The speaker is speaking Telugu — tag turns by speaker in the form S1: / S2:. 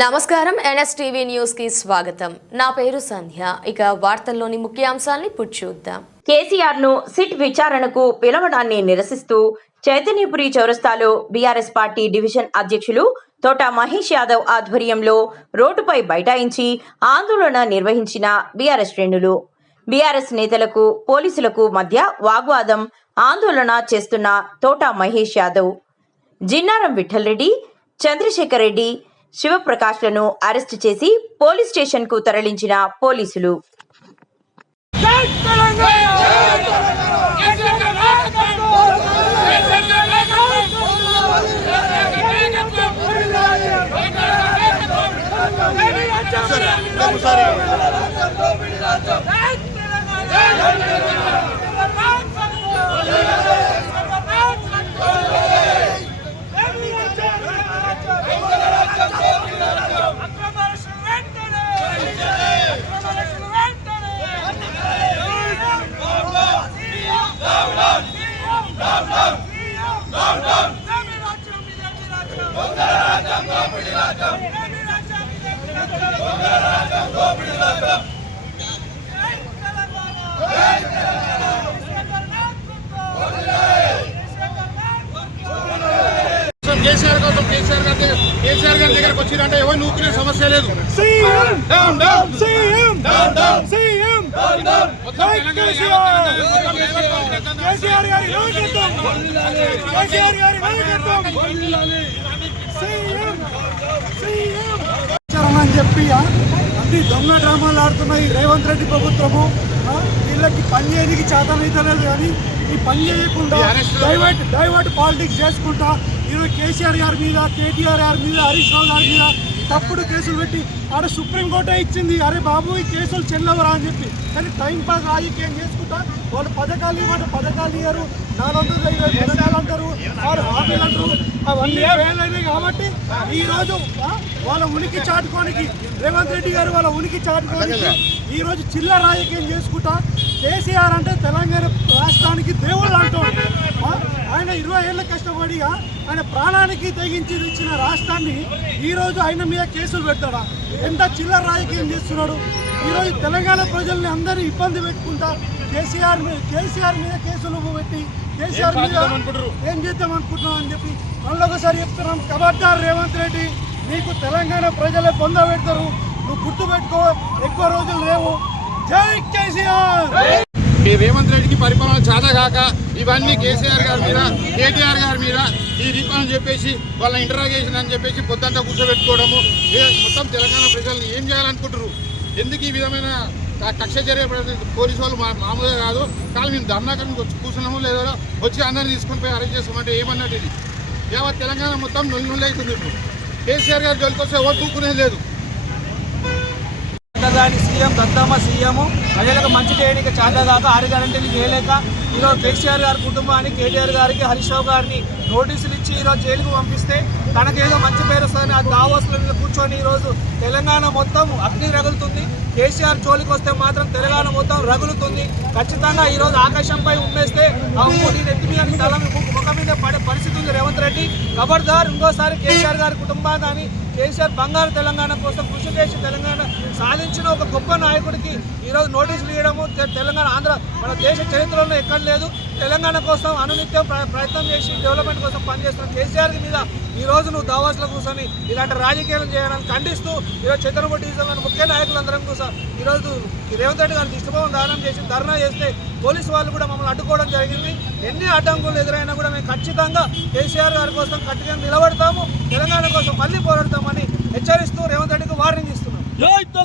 S1: నమస్కారం. ఎన్ఎస్టీవీ న్యూస్కి స్వాగతం. నా పేరు సంధ్య. ఇక వార్తల్లోని ముఖ్యాంశాల్ని ఇప్పుడు చూద్దాం.
S2: కేసీఆర్ను సిట్ విచారణకు పిలవడాన్ని నిరసిస్తూ చైతన్యపురి చౌరస్తాలో బీఆర్ఎస్ పార్టీ డివిజన్ అధ్యక్షులు తోట మహేష్ యాదవ్ ఆధ్వర్యంలో రోడ్డుపై బైఠాయించి ఆందోళన నిర్వహించిన బీఆర్ఎస్ శ్రేణులు. బీఆర్ఎస్ నేతలకు పోలీసులకు మధ్య వాగ్వాదం ఆందోళన చేస్తున్న తోట మహేష్ యాదవ్. జిన్నారం విఠల్ రెడ్డి చంద్రశేఖర్ రెడ్డి శివప్రకాష్లను అరెస్టు చేసి పోలీస్ స్టేషన్కు తరలించిన పోలీసులు.
S3: కోసం కేసీఆర్ కోసం కేసీఆర్ గారి దగ్గర కేసీఆర్ గారి దగ్గరకు వచ్చిందంటే ఎవరు నూకునే సమస్య లేదు.
S4: అని చెప్పి అన్ని దొంగ డ్రామాలు ఆడుతున్న ఈ రేవంత్ రెడ్డి ప్రభుత్వము వీళ్ళకి పని చేయడానికి చేతనైతలేదు కానీ ఈ పని చేయకుండా డైవర్ట్ డైవర్ట్ పాలిటిక్స్ చేసుకుంటా ఈరోజు కేసీఆర్ గారి మీద కేటీఆర్ గారి మీద హరీష్ రావు గారి మీద తప్పుడు కేసులు పెట్టి ఆడ సుప్రీంకోర్టే ఇచ్చింది. అరే బాబు ఈ కేసులు చెల్లవరా అని చెప్పి. కానీ టైం పాస్ రాజకీయం చేసుకుంటా? వాళ్ళు పథకాలు ఇవ్వండి పథకాలు ఇయ్యరు. నాలుగు వందల ఇరవై పథకాలు అంటారు. వారు హామీలు అంటారు. అవన్నీ ఫెయిల్ అయినాయి కాబట్టి ఈ రోజు వాళ్ళ ఉనికి చాటుకోనికి రేవంత్ రెడ్డి గారు వాళ్ళ ఉనికి చాటుకోనికి ఈరోజు రోజు చిల్లర రాజకీయం చేసుకుంటా? కేసీఆర్ అంటే తెలంగాణ రాష్ట్రానికి దేవుళ్ళు అంటూ. ఆయన ఇరవై ఏళ్ళ కష్టపడి ఆయన ప్రాణానికి తెగించి ఇచ్చిన రాష్ట్రాన్ని ఈ రోజు ఆయన మీద కేసులు పెడతాడా? ఎంత చిల్లర రాజకీయం చేస్తున్నాడు? ఈ రోజు తెలంగాణ ప్రజల్ని అందరినీ ఇబ్బంది పెట్టుకుంటా కేసీఆర్ మీద కేసీఆర్ మీద కేసులు పెట్టి కేసీఆర్ మీద ఏం చేద్దాం అనుకుంటున్నాం అని చెప్పి మళ్ళీ ఒకసారి చెప్తున్నాం. కబడ్డారు రేవంత్ రెడ్డి నీకు తెలంగాణ ప్రజలే పొంద పెడతారు. నువ్వు గుర్తుపెట్టుకో ఎక్కువ రోజులు లేవు. జై కేసీఆర్!
S3: ఈ రేవంత్ రెడ్డికి పరిపాలన చాదా కాక ఇవన్నీ కేసీఆర్ గారి మీద కేటీఆర్ గారి మీద ఈ రీపాలన చెప్పేసి వాళ్ళ ఇంటరాగేషన్ అని చెప్పేసి పొద్దంతా కూర్చోబెట్టుకోవడము. మొత్తం తెలంగాణ ప్రజల్ని ఏం చేయాలనుకుంటారు ఎందుకు ఈ విధమైన కక్ష చర్య పోలీసు వాళ్ళు మా- మామూలుగా కాదు. కానీ మేము ధర్నాకరం వచ్చి కూర్చున్నాము లేదో వచ్చి అందరిని తీసుకొని పోయి అరెస్ట్ చేస్తామంటే ఏమన్నట్టు ఇది? యావత్ తెలంగాణ మొత్తం నుల్లి నుల్లి అవుతుంది ఇప్పుడు. కేసీఆర్ గారు జోలికి వస్తే ఎవరు లేదు.
S5: దాని సీఎం దత్తమ్మ సీఎం ప్రజలకు మంచి చేయడానికి చాలా ఆరు గంటలు చేయలేక ఈరోజు కేసీఆర్ గారి కుటుంబాన్ని కేటీఆర్ గారికి హరీష్ రావు గారిని నోటీసులు ఇచ్చి ఈరోజు జైలుకు పంపిస్తే తనకేదో మంచి పేరు వస్తుందని ఆ దావోసుల మీద కూర్చొని ఈరోజు తెలంగాణ మొత్తం అగ్ని రగులుతుంది. కేసీఆర్ జోలికి వస్తే మాత్రం తెలంగాణ మొత్తం రగులుతుంది. ఖచ్చితంగా ఈరోజు ఆకాశంపై ఉమ్మేస్తే అమ్ము నెత్తి మీద తల మీద ముఖం మీద పడే పరిస్థితి ఉంది రేవంత్ రెడ్డి. ఖబర్దార్ ఇంకోసారి కేసీఆర్ గారి కుటుంబాన్ని కేసీఆర్ బంగారు తెలంగాణ కోసం కృషి చేసి తెలంగాణ సాధించిన ఒక గొప్ప నాయకుడికి ఈరోజు నోటీసులు ఇవ్వడము తెలంగాణ ఆంధ్ర మన దేశ చరిత్రలో ఎక్కడ లేదు. తెలంగాణ కోసం అనునిత్యం ప్ర- ప్రయత్నం చేసి డెవలప్మెంట్ కోసం పనిచేస్తున్న కేసీఆర్ మీద ఈ రోజు నువ్వు దావాసులో కూర్చొని ఇలాంటి రాజకీయాలు చేయాలని ఖండిస్తూ ఈరోజు చంద్రబాబు డివిజన్ ముఖ్య నాయకులందరం కూర్చొని ఈరోజు ఈ రేవంత్ రెడ్డి గారిని దిష్టిభావం దానం చేసి ధర్నా చేస్తే పోలీసు వాళ్ళు కూడా మమ్మల్ని అడ్డుకోవడం జరిగింది. ఎన్ని అడ్డంకులు ఎదురైనా కూడా మేము ఖచ్చితంగా కేసీఆర్ గారి కోసం కట్టిగా నిలబడతాము. తెలంగాణ కోసం మళ్ళీ పోరాడతామని హెచ్చరిస్తూ రేవంత్ రెడ్డికి వార్నింగ్ ఇస్తున్నాం.